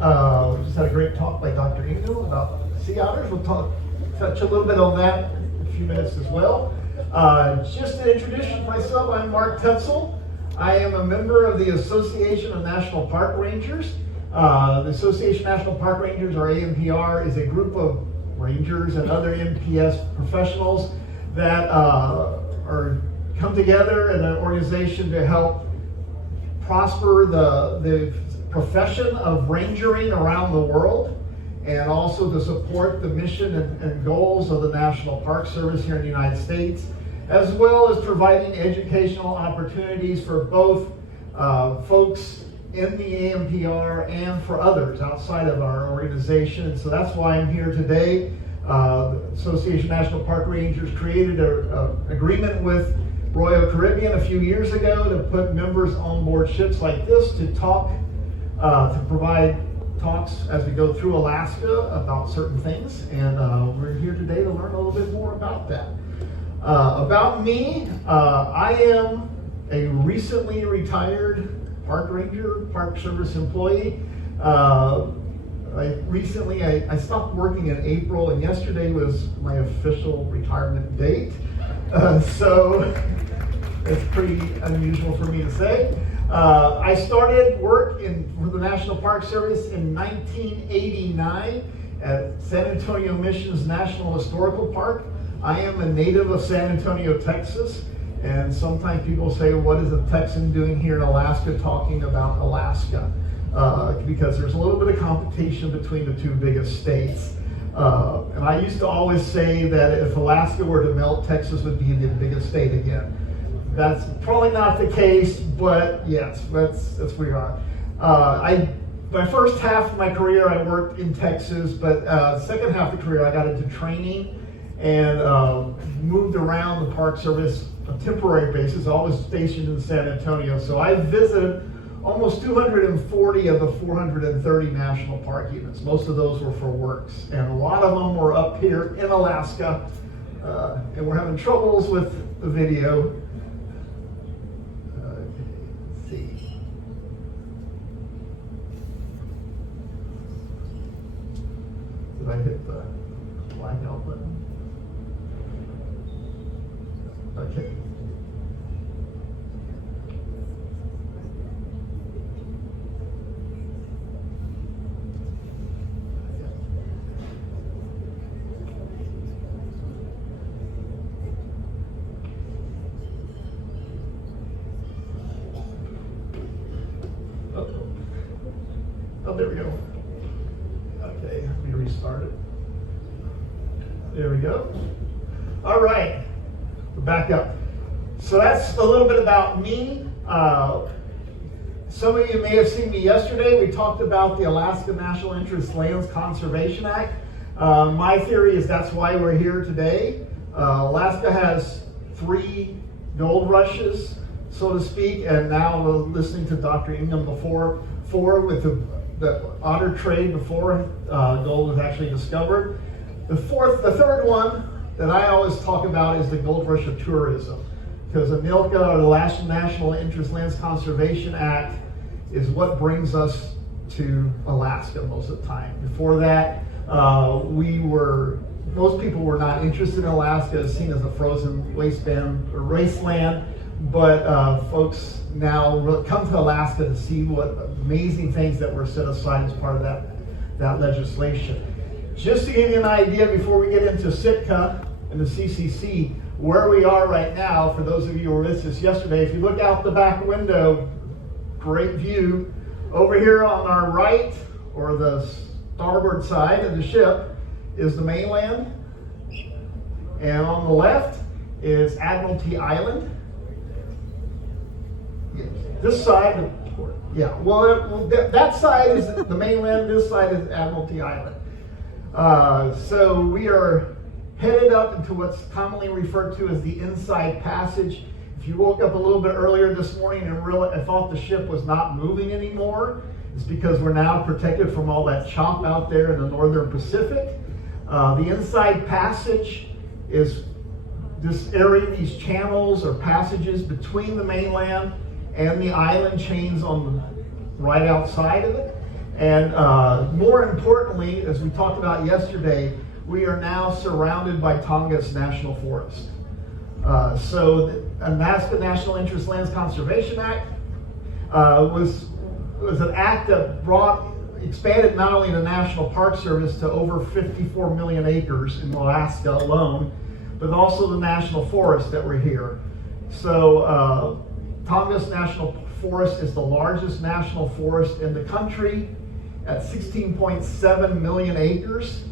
We just had a great talk by Dr. Ingham about sea otters. We'll touch a little bit on that in a few minutes as well. Just to introduce myself, I'm Mark Tezel. I am a member of the Association of National Park Rangers. The Association of National Park Rangers, or ANPR, is a group of rangers and other NPS professionals that come together in an organization to help prosper the profession of rangering around the world, and also to support the mission and goals of the National Park Service here in the United States, as well as providing educational opportunities for both folks in the ANPR and for others outside of our organization. And so that's why I'm here today. The Association of National Park Rangers created an agreement with Royal Caribbean a few years ago to put members on board ships like this to talk, to provide talks as we go through Alaska about certain things. And we're here today to learn a little bit more about that. About me, I am a recently retired park ranger, Park Service employee. I stopped working in April, and yesterday was my official retirement date. So it's pretty unusual for me to say. I started work for the National Park Service in 1989 at San Antonio Mission's National Historical Park. I am a native of San Antonio, Texas, and sometimes people say, what is a Texan doing here in Alaska talking about Alaska? Because there's a little bit of competition between the two biggest states. And I used to always say that if Alaska were to melt, Texas would be the biggest state again. That's probably not the case, but yes, that's where we are. My first half of my career, I worked in Texas, but second half of the career, I got into training and moved around the Park Service on a temporary basis, always stationed in San Antonio. So I visited almost 240 of the 430 national park units. Most of those were for works, and a lot of them were up here in Alaska, and we're having troubles with the video. Let's see. Did I hit the blackout button? Okay. Oh, there we go. Okay, let me restart it. There we go. All right, we're back up. So that's a little bit about me. Some of you may have seen me yesterday. We talked about the Alaska National Interest Lands Conservation Act. My theory is that's why we're here today. Alaska has 3 gold rushes, so to speak, and now listening to Dr. Ingham before, 4 with the otter trade before gold was actually discovered. The third one that I always talk about is the gold rush of tourism, because the NILCA, or the Alaska National Interest Lands Conservation Act, is what brings us to Alaska most of the time. Before that, most people were not interested in Alaska, as seen as a frozen wasteland, but folks now come to Alaska to see what amazing things that were set aside as part of that legislation. Just to give you an idea before we get into Sitka and the CCC, where we are right now, for those of you who were with us yesterday, if you look out the back window, great view. Over here on our right, or the starboard side of the ship, is the mainland. And on the left is Admiralty Island. This side, that side is the mainland, this side is Admiralty Island. So we are headed up into what's commonly referred to as the Inside Passage. If you woke up a little bit earlier this morning and I thought the ship was not moving anymore, it's because we're now protected from all that chop out there in the northern Pacific. The Inside Passage is this area, these channels or passages between the mainland and the island chains on the right outside of it. And more importantly, as we talked about yesterday, we are now surrounded by Tongass National Forest. So the Alaska National Interest Lands Conservation Act was an act that expanded not only the National Park Service to over 54 million acres in Alaska alone, but also the national forests that were here. So Tongass National Forest is the largest national forest in the country at 16.7 million acres.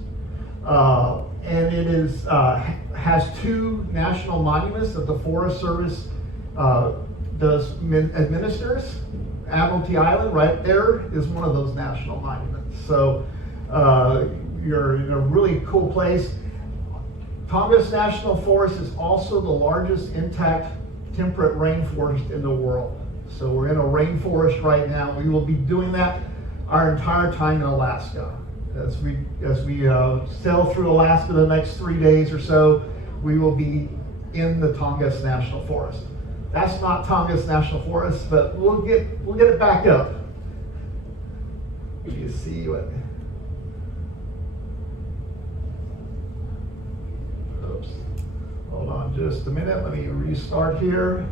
And it has 2 national monuments that the Forest Service administers. Admiralty Island right there is one of those national monuments. So you're in a really cool place. Tongass National Forest is also the largest intact temperate rainforest in the world. So we're in a rainforest right now. We will be doing that our entire time in Alaska. As we sail through Alaska the next 3 days or so, we will be in the Tongass National Forest. That's not Tongass National Forest, but we'll get it back up. You see what? Oops. Hold on just a minute. Let me restart here.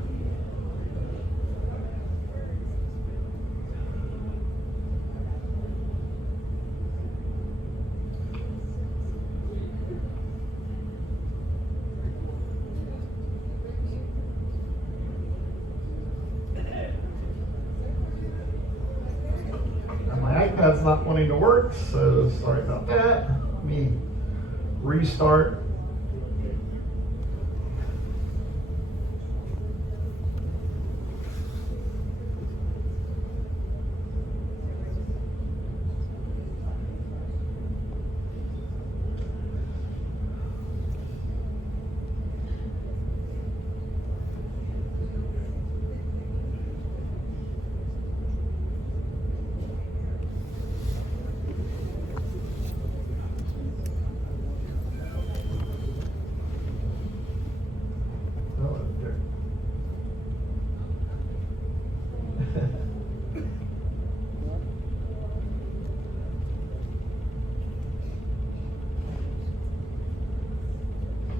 iPad's not wanting to work, so sorry about that. Let me restart.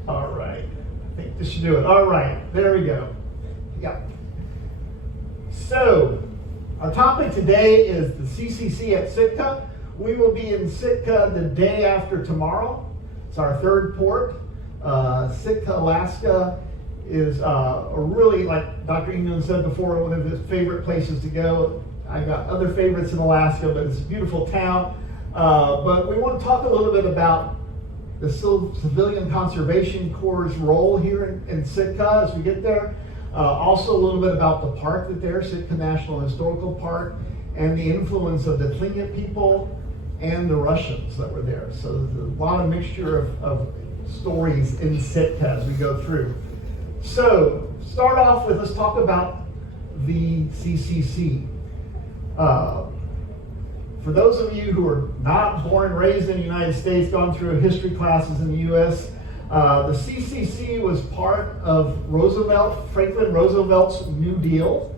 All right, I think this should do it. All right, there we go. Yeah. So, our topic today is the CCC at Sitka. We will be in Sitka the day after tomorrow. It's our 3rd port. Sitka, Alaska is a really, like Dr. England said before, one of his favorite places to go. I got other favorites in Alaska, but it's a beautiful town. But we want to talk a little bit about the Civilian Conservation Corps' role here in Sitka as we get there. Also a little bit about the park that's there, Sitka National Historical Park, and the influence of the Tlingit people and the Russians that were there. So there's a lot of mixture of stories in Sitka as we go through. So start off with, let's talk about the CCC. For those of you who are not born and raised in the United States, gone through history classes in the U.S., the CCC was part of Franklin Roosevelt's New Deal.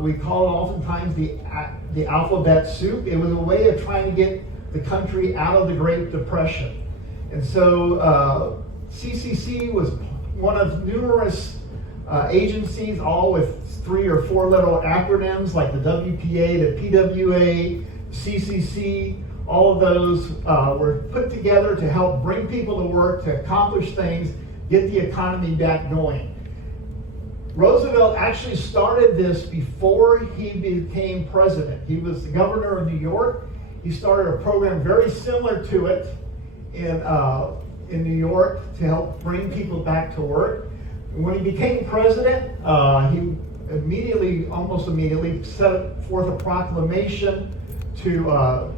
We call it oftentimes the alphabet soup. It was a way of trying to get the country out of the Great Depression. And so CCC was one of numerous agencies, all with 3 or 4 little acronyms like the WPA, the PWA, CCC. All of those were put together to help bring people to work, to accomplish things, get the economy back going. Roosevelt actually started this before he became president. He was the governor of New York. He started a program very similar to it in New York to help bring people back to work. When he became president, he almost immediately set forth a proclamation to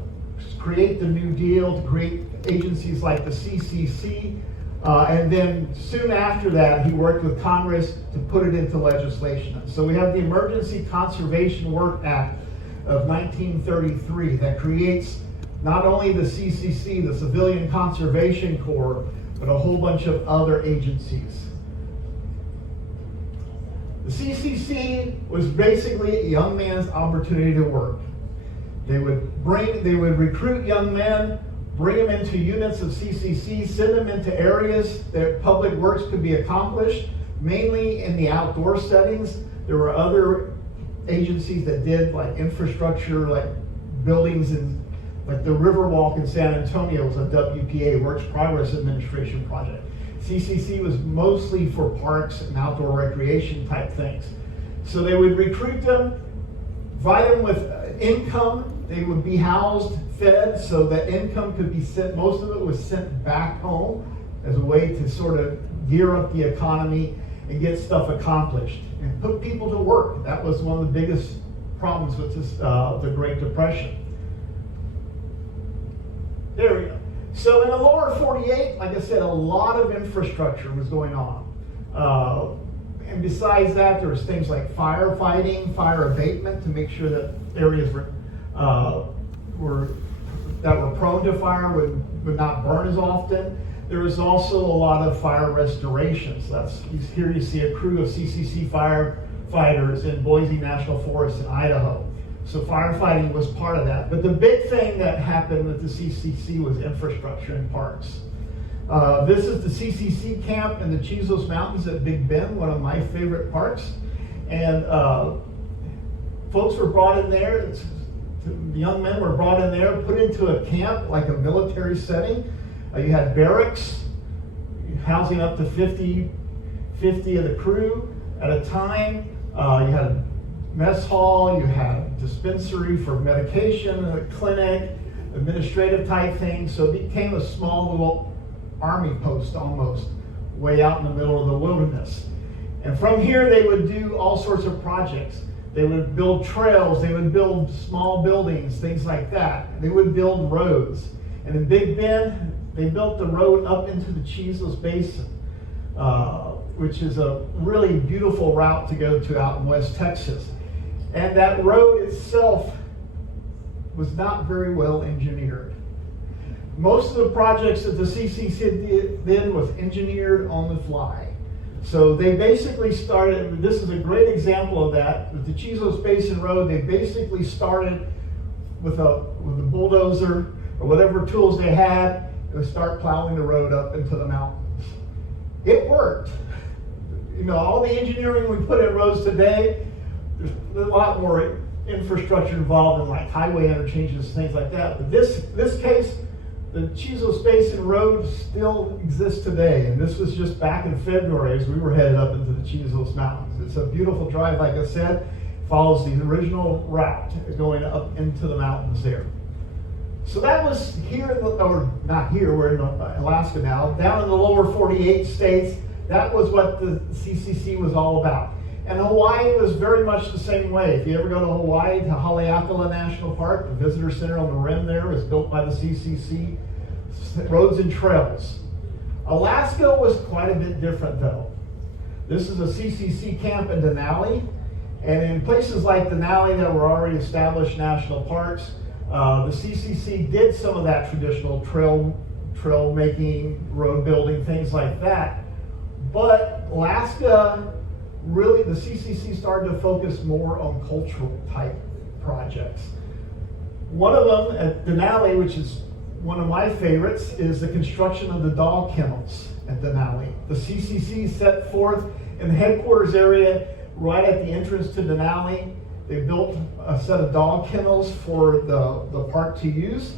create the New Deal, to create agencies like the CCC, and then soon after that, he worked with Congress to put it into legislation. So we have the Emergency Conservation Work Act of 1933 that creates not only the CCC, the Civilian Conservation Corps, but a whole bunch of other agencies. The CCC was basically a young man's opportunity to work. They would recruit young men, bring them into units of CCC, send them into areas that public works could be accomplished, mainly in the outdoor settings. There were other agencies that did like infrastructure, like buildings, and like the Riverwalk in San Antonio was a WPA, Works Progress Administration project. CCC was mostly for parks and outdoor recreation type things. So they would recruit them, provide them with income. They would be housed, fed, so that income could be sent, most of it was sent back home as a way to sort of gear up the economy and get stuff accomplished and put people to work. That was one of the biggest problems with this, the Great Depression. There we go. So in the lower 48, like I said, a lot of infrastructure was going on. And besides that, there was things like firefighting, fire abatement to make sure that areas that were prone to fire would not burn as often. There was also a lot of fire restoration. So here you see a crew of CCC firefighters in Boise National Forest in Idaho. So firefighting was part of that. But the big thing that happened with the CCC was infrastructure and parks. This is the CCC camp in the Chisos Mountains at Big Bend, one of my favorite parks. And folks were brought in there, young men were brought in there, put into a camp, like a military setting. You had barracks, housing up to 50 of the crew at a time. You had a mess hall, you had a dispensary for medication, a clinic, administrative type things. So it became a small little army post almost, way out in the middle of the wilderness. And from here they would do all sorts of projects. They would build trails, they would build small buildings, things like that. They would build roads. And in Big Bend, they built the road up into the Chisos Basin, which is a really beautiful route to go to out in West Texas. And that road itself was not very well engineered. Most of the projects that the CCC did was engineered on the fly. So they basically started, this is a great example of that, with the Chisos Basin Road, they basically started with a bulldozer or whatever tools they had, and start plowing the road up into the mountains. It worked. You know, all the engineering we put in roads today, there's a lot more infrastructure involved in like highway interchanges, things like that. But this case, the Chisos Basin Road still exists today, and this was just back in February as we were headed up into the Chisos Mountains. It's a beautiful drive, like I said, follows the original route going up into the mountains there. So that was here, or not here, we're in Alaska now, down in the lower 48 states. That was what the CCC was all about. And Hawaii was very much the same way. If you ever go to Hawaii, to Haleakala National Park, the visitor center on the rim there was built by the CCC, roads and trails. Alaska was quite a bit different though. This is a CCC camp in Denali, and in places like Denali that were already established national parks, the CCC did some of that traditional trail making, road building, things like that. But Alaska, really, the CCC started to focus more on cultural type projects. One of them at Denali, which is one of my favorites, is the construction of the dog kennels at Denali. The CCC set forth in the headquarters area right at the entrance to Denali. They built a set of dog kennels for the park to use.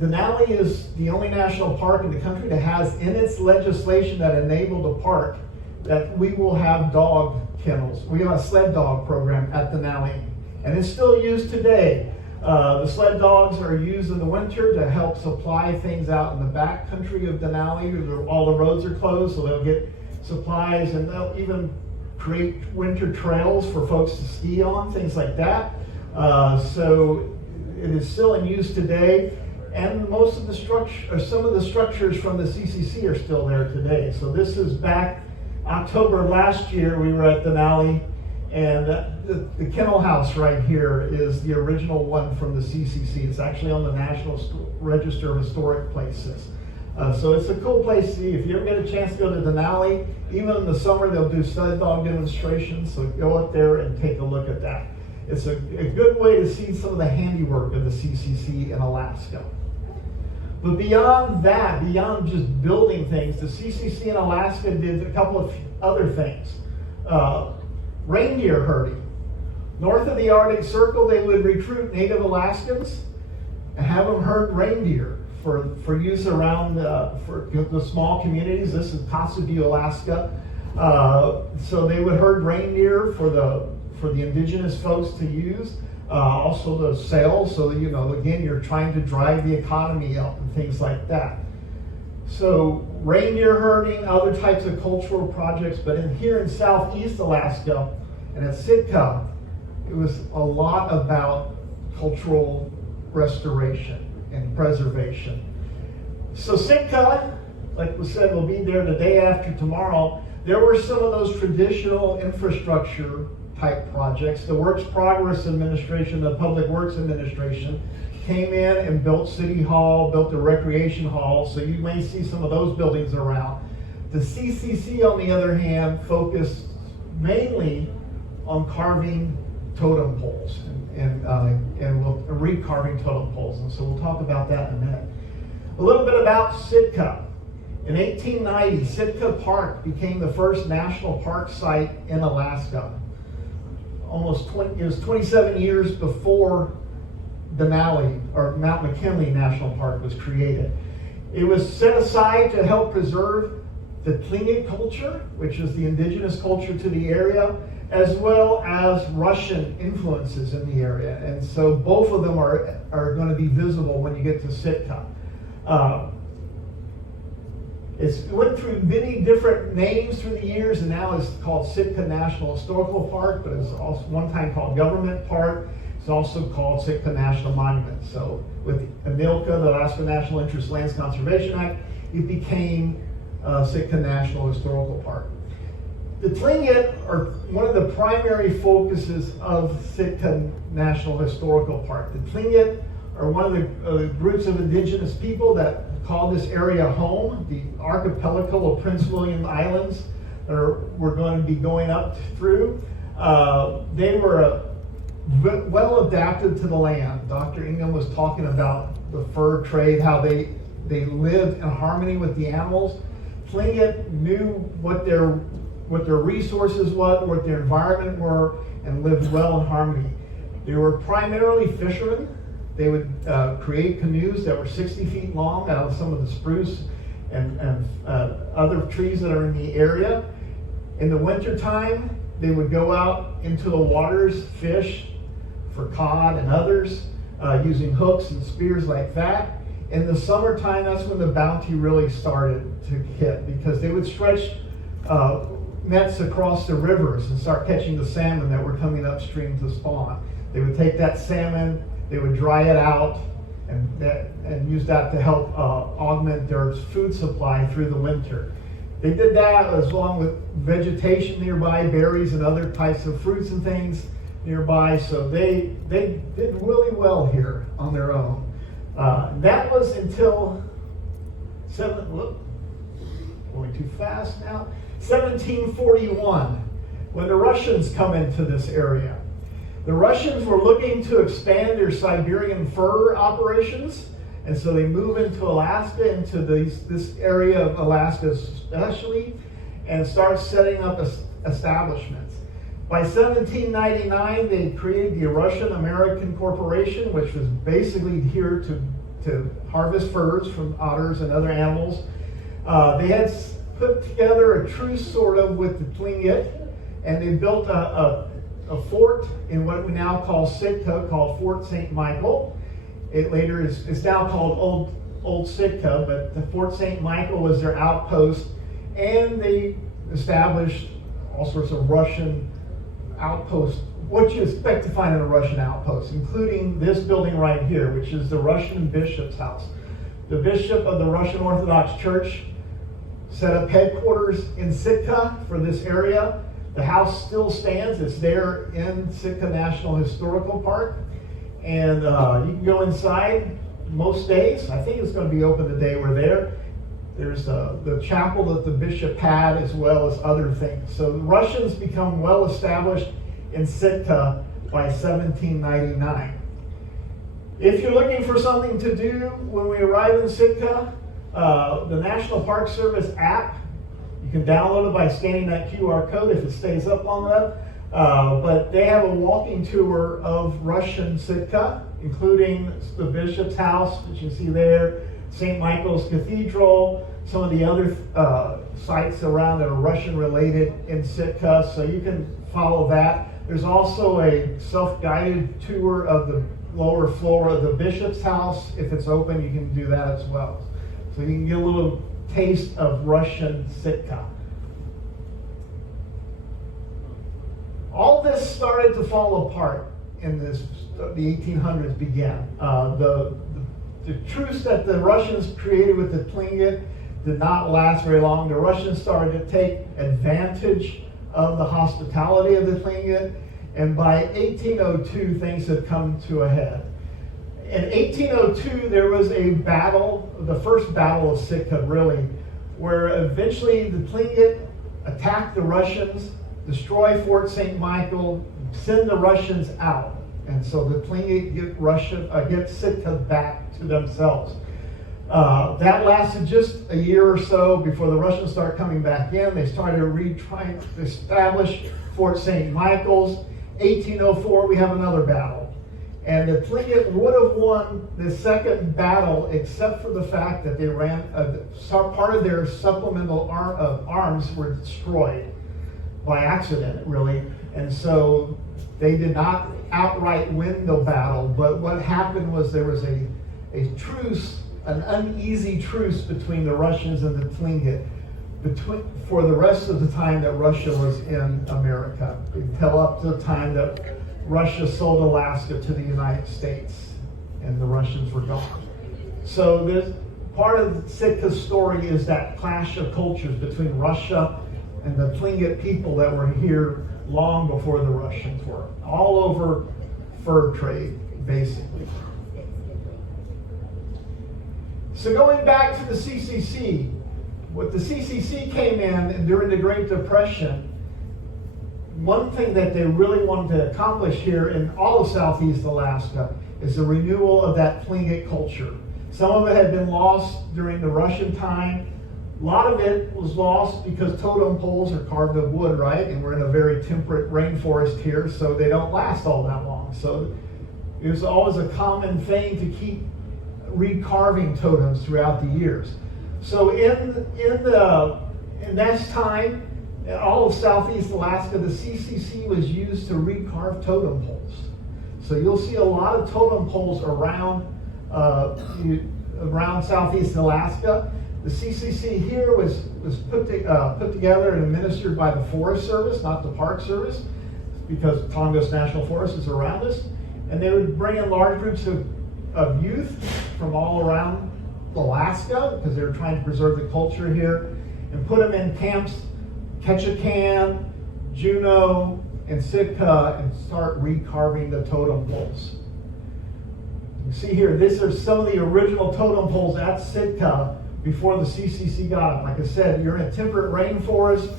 Denali is the only national park in the country that has in its legislation that enabled a park that we will have dog kennels. We have a sled dog program at Denali, and it's still used today. The sled dogs are used in the winter to help supply things out in the back country of Denali. All the roads are closed, so they'll get supplies, and they'll even create winter trails for folks to ski on, things like that. So it is still in use today, and most of the structure, or some of the structures from the CCC are still there today. So this is back October last year. We were at Denali, and the kennel house right here is the original one from the CCC. It's actually on the National Register of Historic Places. So it's a cool place to see. If you ever get a chance to go to Denali, even in the summer they'll do sled dog demonstrations, so go up there and take a look at that. It's a good way to see some of the handiwork of the CCC in Alaska. But beyond that, beyond just building things, the CCC in Alaska did a couple of other things. Reindeer herding. North of the Arctic Circle, they would recruit Native Alaskans and have them herd reindeer for use around for the small communities. This is Kotzebue, Alaska. So they would herd reindeer for the indigenous folks to use. Also the sales, so again, you're trying to drive the economy up and things like that. So reindeer herding, other types of cultural projects, but here in southeast Alaska and at Sitka, it was a lot about cultural restoration and preservation. So Sitka, like we said, will be there the day after tomorrow. There were some of those traditional infrastructure type projects. The Works Progress Administration, the Public Works Administration, came in and built City Hall, built the Recreation Hall, so you may see some of those buildings around. The CCC, on the other hand, focused mainly on carving totem poles and recarving totem poles, and so we'll talk about that in a minute. A little bit about Sitka. In 1890, Sitka Park became the first national park site in Alaska. It was 27 years before Denali, or Mount McKinley National Park, was created. It was set aside to help preserve the Tlingit culture, which is the indigenous culture to the area, as well as Russian influences in the area. And so both of them are going to be visible when you get to Sitka. It went through many different names through the years, and now it's called Sitka National Historical Park, but it's also one time called Government Park. It's also called Sitka National Monument. So with ANILCA, the Alaska National Interest Lands Conservation Act, it became Sitka National Historical Park. The Tlingit are one of the primary focuses of Sitka National Historical Park. The Tlingit are one of the groups of indigenous people that call this area home. The archipelago of Prince William Islands we're going to be going up through. They were well adapted to the land. Dr. Ingham was talking about the fur trade, how they lived in harmony with the animals. Tlingit knew what their resources was, what their environment were, and lived well in harmony. They were primarily fishermen. They would create canoes that were 60 feet long out of some of the spruce and other trees that are in the area. In the wintertime, they would go out into the waters, fish for cod and others, using hooks and spears like that. In the summertime, that's when the bounty really started to hit, because they would stretch nets across the rivers and start catching the salmon that were coming upstream to spawn. They would take that salmon, they would dry it out, and use that to help augment their food supply through the winter. They did that as long with vegetation nearby, berries and other types of fruits and things nearby, so they did really well here on their own. That was until going too fast now. 1741, when the Russians come into this area. The Russians were looking to expand their Siberian fur operations, and so they move into Alaska, into this area of Alaska especially, and start setting up establishments. By 1799, they created the Russian American Corporation, which was basically here to harvest furs from otters and other animals. They had put together a truce sort of with the Tlingit, and they built a fort in what we now call Sitka, called Fort St. Michael. It's now called Old Sitka, but the Fort St. Michael was their outpost, and they established all sorts of Russian outposts, what you expect to find in a Russian outpost, including this building right here, which is the Russian bishop's house. The bishop of the Russian Orthodox Church set up headquarters in Sitka for this area. The house still stands. It's there in Sitka National Historical Park. And you can go inside most days. I think it's going to be open the day we're there. There's the chapel that the bishop had, as well as other things. So the Russians become well established in Sitka by 1799. If you're looking for something to do when we arrive in Sitka, the National Park Service app, you can download it by scanning that QR code if it stays up long enough. But they have a walking tour of Russian Sitka, including the Bishop's House, which you see there, St. Michael's Cathedral, some of the other sites around that are Russian related in Sitka, so you can follow that. There's also a self-guided tour of the lower floor of the Bishop's House. If it's open, you can do that as well. So you can get a little taste of Russian Sitka. All this started to fall apart in the 1800s began. The truce that the Russians created with the Tlingit did not last very long. The Russians started to take advantage of the hospitality of the Tlingit, and by 1802 things had come to a head. In 1802 there was a battle, the first battle of Sitka really, where eventually the Tlingit attacked the Russians, destroy Fort St. Michael, send the Russians out. And so the Tlingit get Sitka back to themselves. That lasted just a year or so before the Russians started coming back in. They started trying to establish Fort St. Michael's. 1804, we have another battle. And the Tlingit would have won the second battle except for the fact that they ran, part of their supplemental arms were destroyed by accident, really. And so they did not outright win the battle, but what happened was there was a truce, an uneasy truce between the Russians and the Tlingit for the rest of the time that Russia was in America, until up to the time that Russia sold Alaska to the United States and the Russians were gone. So this part of Sitka's story is that clash of cultures between Russia and the Tlingit people that were here long before the Russians were. All over fur trade, basically. So going back to the CCC, what the CCC came in during the Great Depression, one thing that they really wanted to accomplish here in all of Southeast Alaska is the renewal of that Tlingit culture. Some of it had been lost during the Russian time. A lot of it was lost because totem poles are carved of wood, right? And we're in a very temperate rainforest here, so they don't last all that long. So it was always a common thing to keep recarving totems throughout the years. So in that time, in all of Southeast Alaska, the CCC was used to recarve totem poles. So you'll see a lot of totem poles around Southeast Alaska. The CCC here was put together and administered by the Forest Service, not the Park Service, because Tongass National Forest is around us. And they would bring in large groups of youth from all around Alaska, because they were trying to preserve the culture here, and put them in camps, Ketchikan, Juneau, and Sitka, and start recarving the totem poles. You see here, these are some of the original totem poles at Sitka before the CCC got them. Like I said, you're in a temperate rainforest.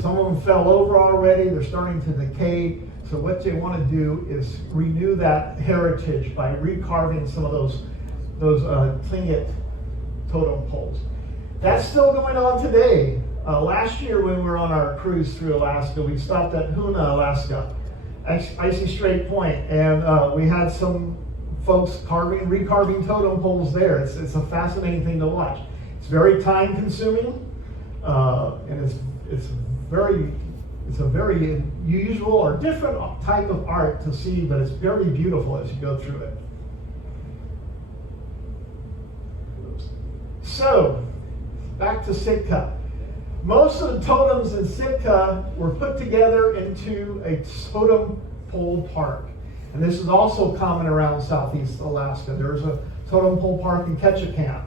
Some of them fell over already. They're starting to decay. So what they want to do is renew that heritage by recarving some of those Tlingit totem poles. That's still going on today. Last year when we were on our cruise through Alaska, we stopped at Hoonah, Alaska, Icy Strait Point, and we had some folks recarving totem poles there. It's a fascinating thing to watch. It's very time consuming, and it's a very unusual or different type of art to see, but it's very beautiful as you go through it. So, back to Sitka. Most of the totems in Sitka were put together into a totem pole park. And this is also common around Southeast Alaska. There's a totem pole park in Ketchikan.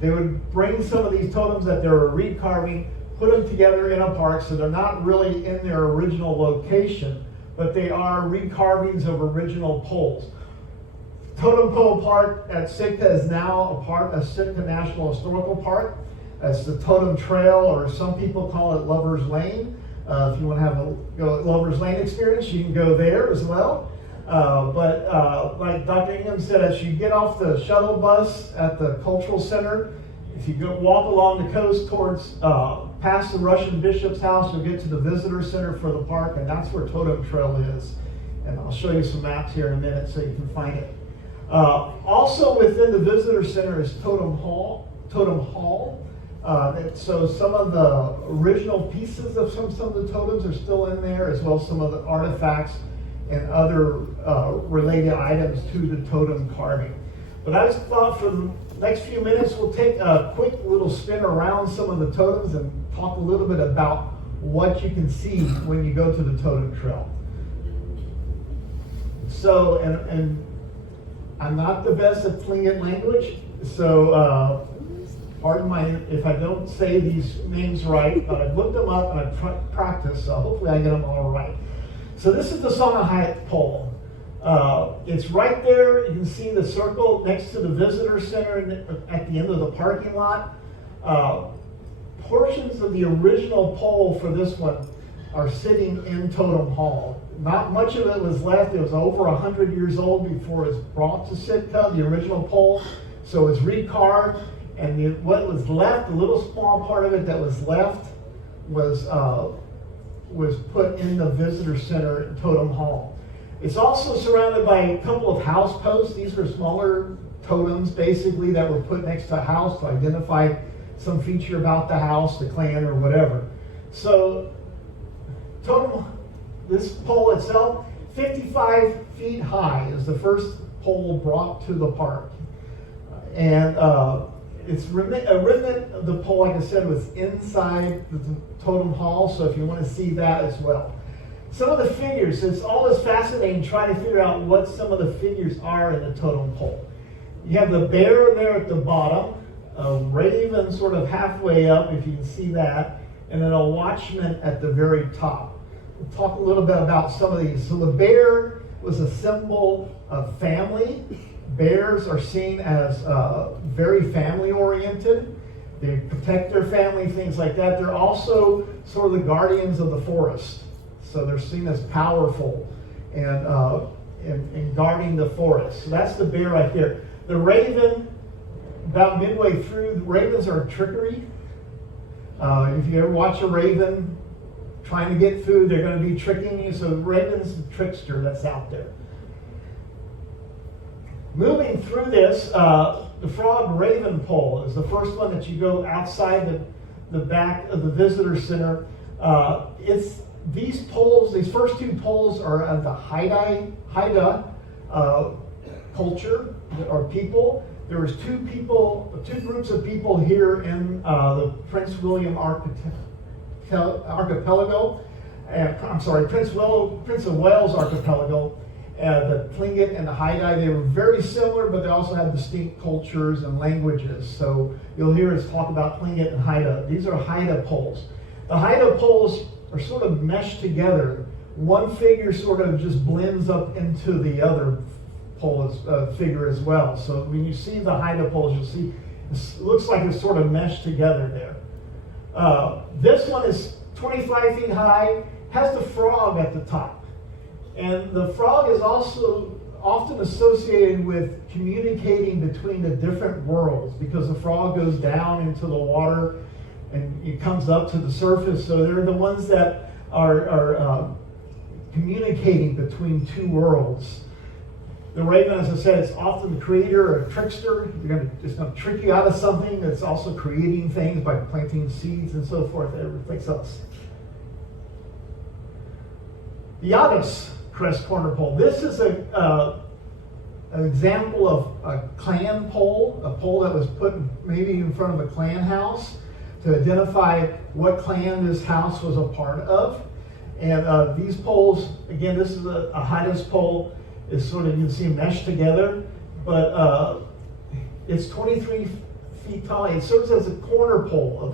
They would bring some of these totems that they were recarving, put them together in a park, so they're not really in their original location, but they are recarvings of original poles. Totem Pole Park at Sitka is now a part of Sitka National Historical Park. That's the Totem Trail, or some people call it Lover's Lane. If you want to have a Lover's Lane experience, you can go there as well. But like Dr. Ingham said, as you get off the shuttle bus at the cultural center, if you walk along the coast towards past the Russian bishop's house, you'll get to the visitor center for the park, and that's where Totem Trail is. And I'll show you some maps here in a minute so you can find it. Also within the visitor center is Totem Hall. So some of the original pieces of some of the totems are still in there, as well as some of the artifacts and other related items to the totem carving. But I just thought for the next few minutes we'll take a quick little spin around some of the totems and talk a little bit about what you can see when you go to the Totem Trail. So, and I'm not the best at Tlingit language, so pardon if I don't say these names right, but I've looked them up and I've practiced, so hopefully I get them all right. So this is the Songhai pole. It's right there. You can see the circle next to the visitor center at the end of the parking lot. Portions of the original pole for this one are sitting in Totem Hall. Not much of it was left. It was over 100 years old before it was brought to Sitka, the original pole. So it's recarved, and what was left, the little small part of it that was left, was put in the visitor center in Totem Hall. It's also surrounded by a couple of house posts. These are smaller totems, basically, that were put next to a house to identify some feature about the house, the clan, or whatever. So, this pole itself, 55 feet high, is the first pole brought to the park. And it's a remnant of the pole, like I said, was inside the Totem Hall, so if you want to see that as well. Some of the figures, it's always fascinating trying to figure out what some of the figures are in the totem pole. You have the bear there at the bottom, a raven sort of halfway up, if you can see that, and then a watchman at the very top. We'll talk a little bit about some of these. So the bear was a symbol of family. Bears are seen as very family-oriented. They protect their family, things like that. They're also sort of the guardians of the forest. So they're seen as powerful and guarding the forest. So that's the bear right here. The raven, about midway through, the ravens are trickery. If you ever watch a raven trying to get food, they're going to be tricking you. So the raven's the trickster that's out there. Moving through this, the frog raven pole is the first one that you go outside the back of the visitor center. These poles, these first two poles are of the Haida culture or people. There was two groups of people here in the Prince William archipelago. Prince of Wales archipelago. The Tlingit and the Haida, they were very similar, but they also had distinct cultures and languages. So you'll hear us talk about Tlingit and Haida. These are Haida poles. The Haida poles are sort of meshed together. One figure sort of just blends up into the other pole figure as well. So when you see the Haida poles, you'll see it looks like it's sort of meshed together there. This one is 25 feet high, has the frog at the top. And the frog is also often associated with communicating between the different worlds, because the frog goes down into the water and it comes up to the surface. So they're the ones that are communicating between two worlds. The raven, as I said, is often the creator or a trickster. It's going to trick you out of something. It's also creating things by planting seeds and so forth. It reflects us. The Yagas crest corner pole. This is an example of a clan pole, a pole that was put maybe in front of a clan house to identify what clan this house was a part of. And these poles, again, this is a Haida's pole, is sort of, you can see meshed together, but it's 23 feet tall. It serves as a corner pole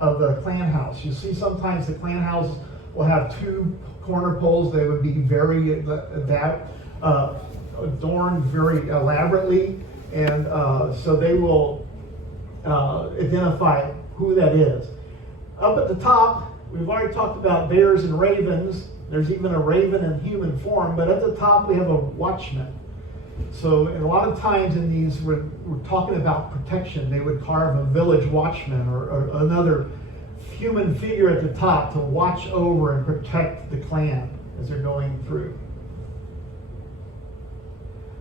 of the clan house. You see sometimes the clan houses will have two corner poles. They would be very adorned very elaborately, and so they will identify who that is. Up at the top, we've already talked about bears and ravens. There's even a raven in human form, but at the top we have a watchman. So a lot of times in these, we're talking about protection. They would carve a village watchman or another human figure at the top to watch over and protect the clan as they're going through.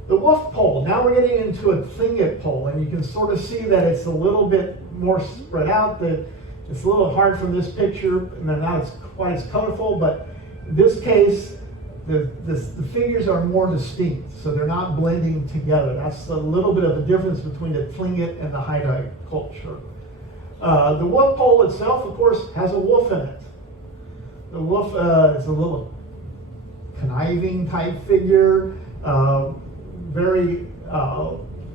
The wolf pole, now we're getting into a tlingit pole, and you can sort of see that it's a little bit more spread out. It's a little hard from this picture, and not as quite as colorful, but in this case, the figures are more distinct, so they're not blending together. That's a little bit of a difference between the tlingit and the Haida culture. The wolf pole itself, of course, has a wolf in it. The wolf is a little conniving type figure, very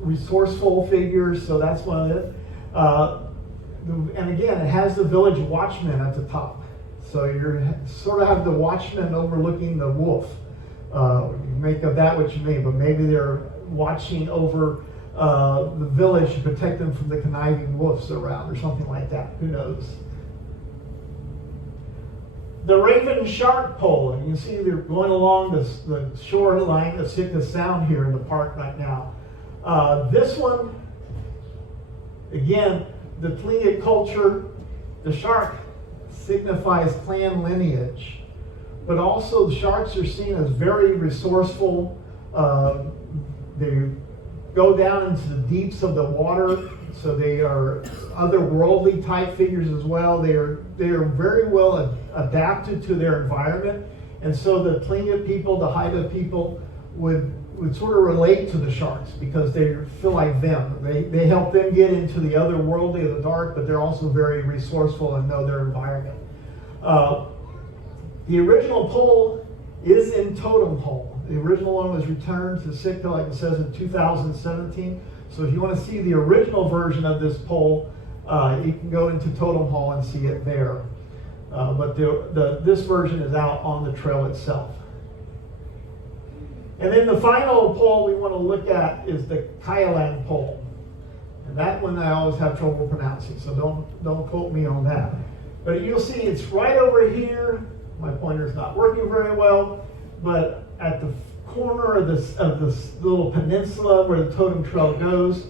resourceful figure, so that's one of it. And again, it has the village watchman at the top. So you sort of have the watchman overlooking the wolf. You make of that what you may, but maybe they're watching over the village to protect them from the conniving wolves around or something like that. Who knows? The raven shark pole, and you can see they're going along the shoreline of Sitka Sound here in the park right now. This one, again, the Tlingit culture, the shark signifies clan lineage, but also the sharks are seen as very resourceful. They go down into the deeps of the water, so they are otherworldly type figures as well. They are very well adapted to their environment, and so the Tlingit people, the Haida people, would sort of relate to the sharks because they feel like them. They help them get into the otherworldly of the dark, but they're also very resourceful and know their environment. The original pole is in Totem Hole. The original one was returned to Sitka, like it says, in 2017. So if you want to see the original version of this pole, you can go into Totem Hall and see it there. But this version is out on the trail itself. And then the final pole we want to look at is the Kyalang pole. And that one I always have trouble pronouncing, so don't quote me on that. But you'll see it's right over here. My pointer's not working very well, but at the corner of this little peninsula where the Totem Trail goes,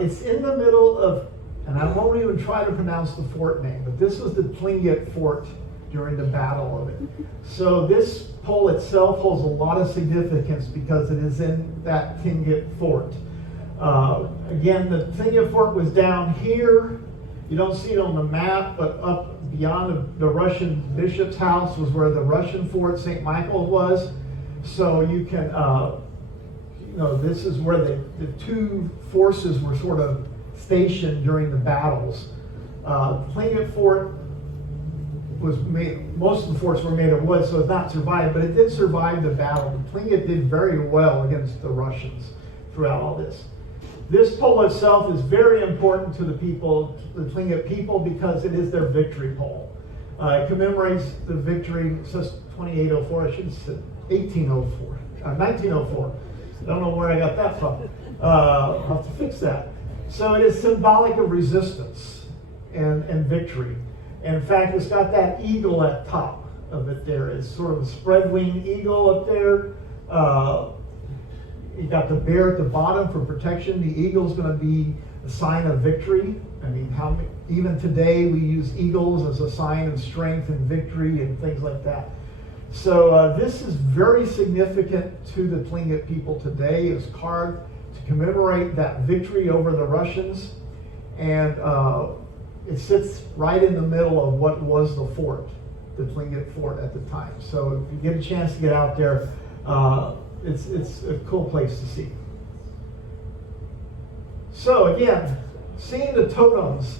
it's in the middle of, and I won't even try to pronounce the fort name, but this was the Tlingit fort during the battle of it. So this pole itself holds a lot of significance because it is in that Tlingit fort. Again, the Tlingit fort was down here. You don't see it on the map, but up beyond the Russian bishop's house was where the Russian fort, St. Michael, was. So you can, this is where the two forces were sort of stationed during the battles. The Tlingit fort was made, most of the forts were made of wood, so it's not survived, but it did survive the battle. The Tlingit did very well against the Russians throughout all this. This pole itself is very important to the people, the Tlingit people, because it is their victory pole. It commemorates the victory, it says 2804, I should have said 1804, 1904. I don't know where I got that from. I'll have to fix that. So it is symbolic of resistance and victory. And in fact, it's got that eagle at top of it there. It's sort of a spread-winged eagle up there. You got the bear at the bottom for protection. The eagle's going to be a sign of victory. I mean, even today we use eagles as a sign of strength and victory and things like that. So this is very significant to the Tlingit people today. It's carved to commemorate that victory over the Russians, and it sits right in the middle of what was the fort, the Tlingit fort at the time. So if you get a chance to get out there, it's a cool place to see. So again, seeing the totems,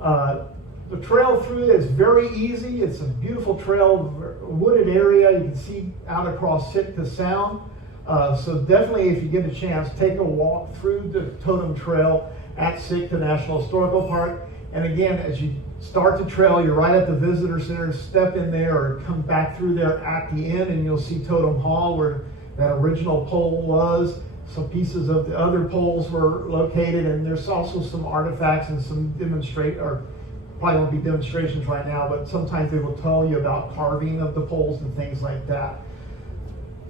the trail through it is very easy. It's a beautiful trail, wooded area. You can see out across Sitka Sound. So definitely, if you get a chance, take a walk through the Totem Trail at Sitka National Historical Park. And again, as you start the trail, you're right at the visitor center. Step in there or come back through there at the end, and you'll see Totem Hall where that original pole was. Some pieces of the other poles were located, and there's also some artifacts and some probably won't be demonstrations right now, but sometimes they will tell you about carving of the poles and things like that.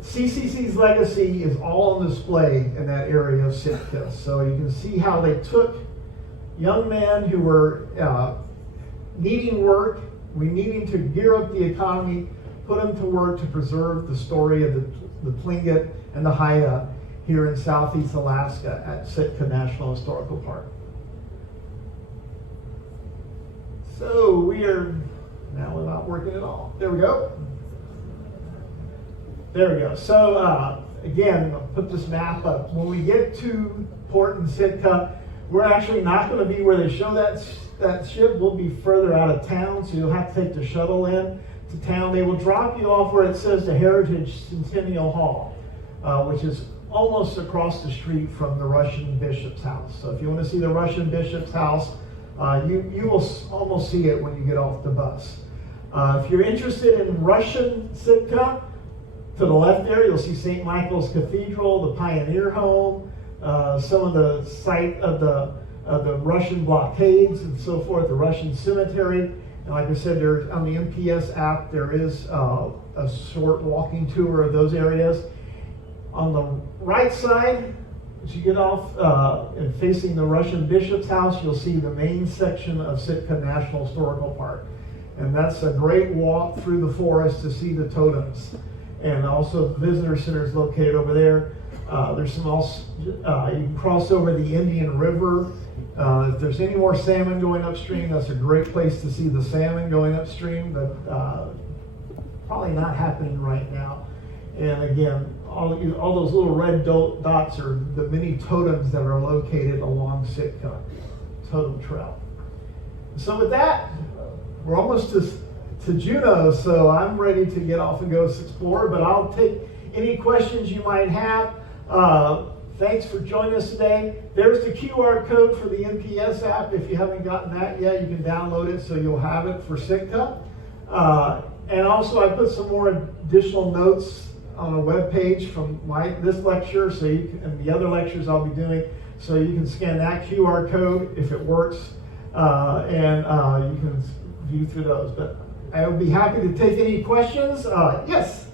CCC's legacy is all on display in that area of Sitka. So you can see how they took young men who were needing work, needing to gear up the economy, put them to work to preserve the story of the Tlingit and the Haida here in Southeast Alaska at Sitka National Historical Park. So we're not working at all. There we go. There we go. So again, I'll put this map up. When we get to port in Sitka, we're actually not going to be where they show that ship. We'll be further out of town, so you'll have to take the shuttle in to town. They will drop you off where it says the Heritage Centennial Hall, which is almost across the street from the Russian bishop's house. So if you want to see the Russian bishop's house, you will almost see it when you get off the bus. If you're interested in Russian Sitka, to the left there, you'll see St. Michael's Cathedral, the Pioneer Home, some of the site of the Russian blockades and so forth, the Russian cemetery. And like I said, there on the MPS app, there is a short walking tour of those areas. On the right side, as you get off and facing the Russian bishop's house, you'll see the main section of Sitka National Historical Park. And that's a great walk through the forest to see the totems. And also the visitor center is located over there. There's some else, you can cross over the Indian River. If there's any more salmon going upstream, that's a great place to see the salmon going upstream, but probably not happening right now. And again, all those little red dots are the many totems that are located along Sitka Totem Trail. So with that, we're almost to Juneau, so I'm ready to get off and go explore, but I'll take any questions you might have. Thanks for joining us today. There's the QR code for the NPS app. If you haven't gotten that yet, you can download it so you'll have it for Sitka. And also I put some more additional notes on a web page from this lecture, so and the other lectures I'll be doing, so you can scan that QR code if it works, and you can view through those. But I would be happy to take any questions. Yes?